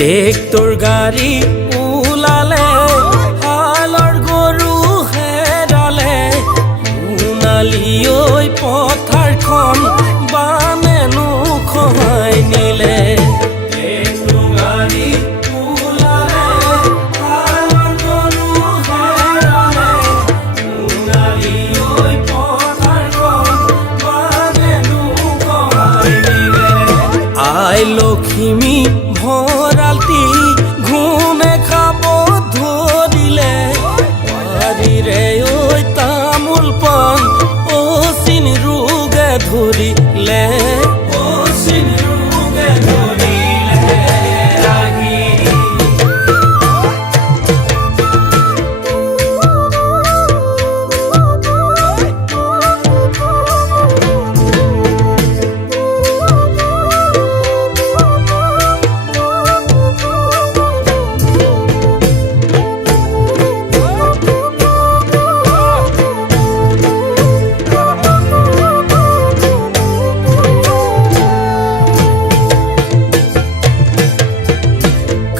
tractor গাড়ী ওলালে হালৰ গৰু হেৰালে সোণালী ঐ পথাৰখন বানেনো খহাই নিলে ট্ৰেক্টৰ গাড়ী ওলালে হালৰ গৰু হেৰালে সোণালী ঐ পথাৰখন বানেনো খহাই নিলে আই লখিমী ভৰালটি ঘুমে খাব ধৰিলে বাৰীৰে ঐ তামোল পাণ অচিন ৰোগে ধৰিলে অচিন ৰোগে ধৰিলে ৰাগী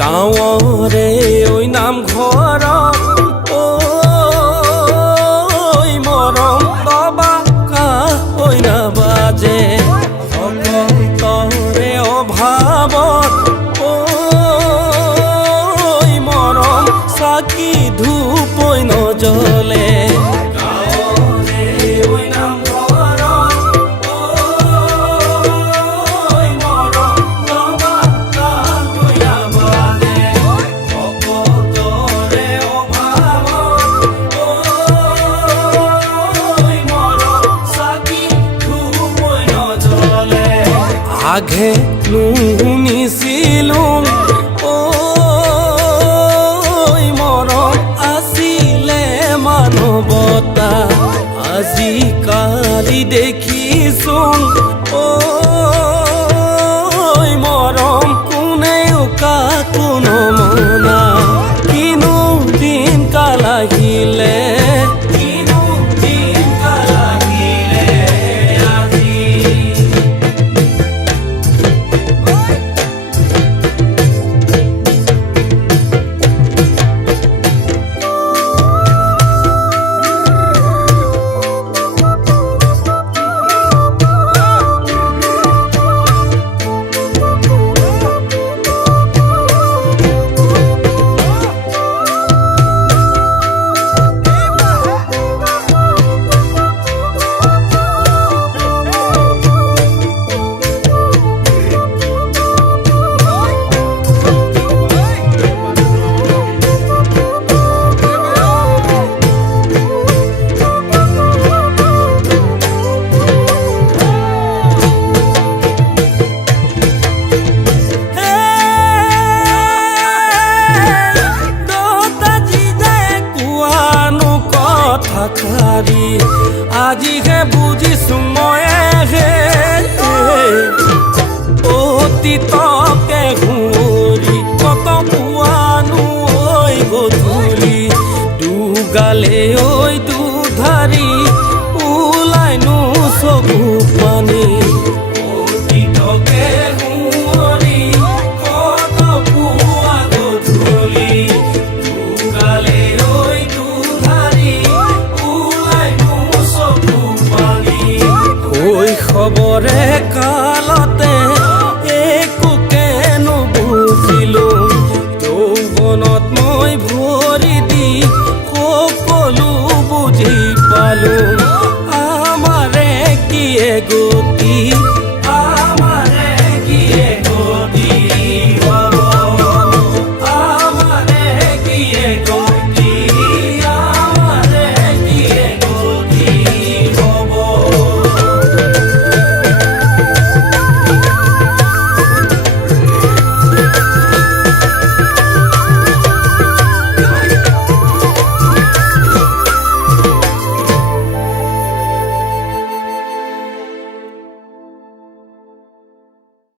গাঁৱৰে ঐ নামঘৰত ঐ মৰম দবাকা ঐ নাবাজে ভকতৰে অভাৱত ঐ মৰম চাকি ধূপ ঐ নজ্বলে আঘে নুশুনিছিলোঁ ঐ মৰম আছিলে মানৱতা আজিকালি দেখিছোঁ ঐ মৰম কোনেও কাকো নমনা কিনো দিন কাল আহিলে আজিহে বুজিছোঁ মইহে অতীতকে সুঁৱৰি কত পোৱানো ঐ গধূলি দুগালে ঐ দুধাৰি ওলাইনো চকু পানী অতীতকে সুঁৱৰি কত পোৱা গধূলি দুগালে ঐ দুধাৰি শৈশৱৰে কালতে একোকে নুবুজিলোঁ যৌৱনত মই ভৰি দি সকলো বুজি পালোঁ আমাৰে কি গতি